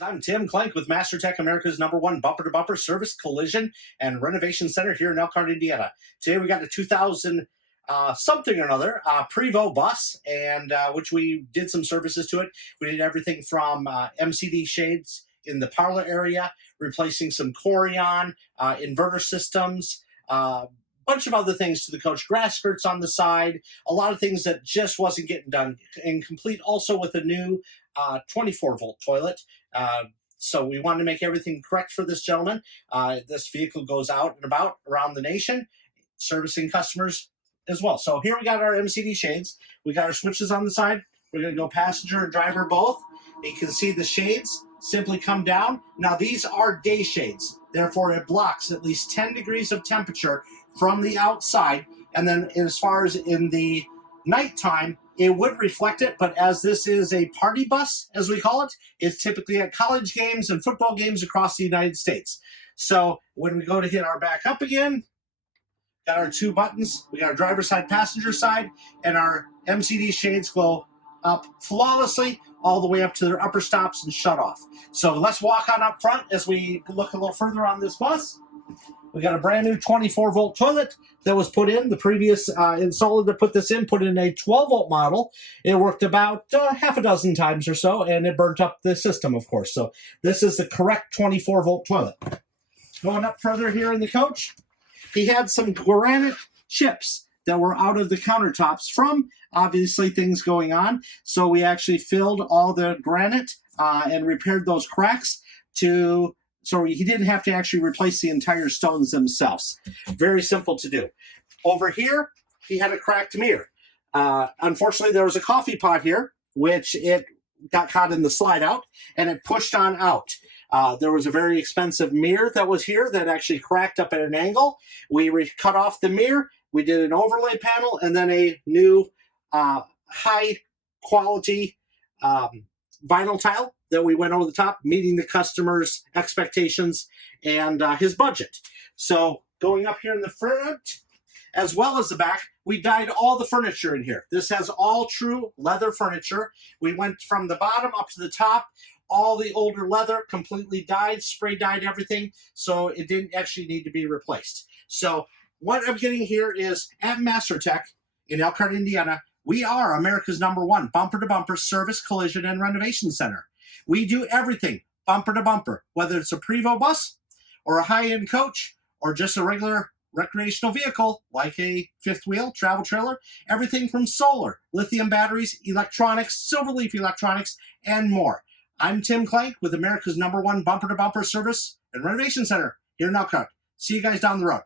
I'm Tim Clank with MasterTech, America's #1 bumper-to-bumper service, collision, and renovation center here in Elkhart, Indiana. Today we got a 2000 something or another Prevost bus, and which we did some services to it. We did everything from Mcd Shades in the parlor area, replacing some Corian, inverter systems, bunch of other things to the coach, grass skirts on the side, a lot of things that just wasn't getting done, and complete also with a new 24-volt toilet. So we wanted to make everything correct for this gentleman. This vehicle goes out and about around the nation, servicing customers as well. So here we got our Mcd Shades. We got our switches on the side. We're going to go passenger and driver both. You can see the shades simply come down. Now these are day shades. Therefore, it blocks at least 10 degrees of temperature from the outside. And then as far as in the nighttime, it would reflect it, but as this is a party bus, as we call it, it's typically at college games and football games across the United States. So when we go to hit our back up again, got our two buttons, we got our driver's side, passenger side, and our Mcd shades go up flawlessly all the way up to their upper stops and shut off. So let's walk on up front as we look a little further on this bus. We got a brand new 24-volt toilet that was put in. The previous installer that put this in put in a 12-volt model. It worked about half a dozen times or so, and it burnt up the system, of course. So this is the correct 24-volt toilet. Going up further here in the coach, he had some granite chips that were out of the countertops from, obviously, things going on. So we actually filled all the granite and repaired those cracks so he didn't have to actually replace the entire stones themselves. Very simple to do. Over here, he had a cracked mirror. Unfortunately, there was a coffee pot here, which it got caught in the slide out, and it pushed on out. There was a very expensive mirror that was here that actually cracked up at an angle. We cut off the mirror, we did an overlay panel, and then a new high-quality vinyl tile that we went over the top, meeting the customer's expectations and his budget. So going up here in the front, as well as the back, we dyed all the furniture in here. This has all true leather furniture. We went from the bottom up to the top, all the older leather, completely dyed, spray dyed everything, so it didn't actually need to be replaced. So what I'm getting here is, at MasterTech in Elkhart, Indiana, we are America's #1 bumper-to-bumper service, collision, and renovation center. We do everything bumper-to-bumper, whether it's a Prevost bus or a high-end coach or just a regular recreational vehicle like a fifth wheel travel trailer, everything from solar, lithium batteries, electronics, Silverleaf electronics, and more. I'm Tim Clank with America's #1 bumper-to-bumper service and renovation center here in Elkhart. See you guys down the road.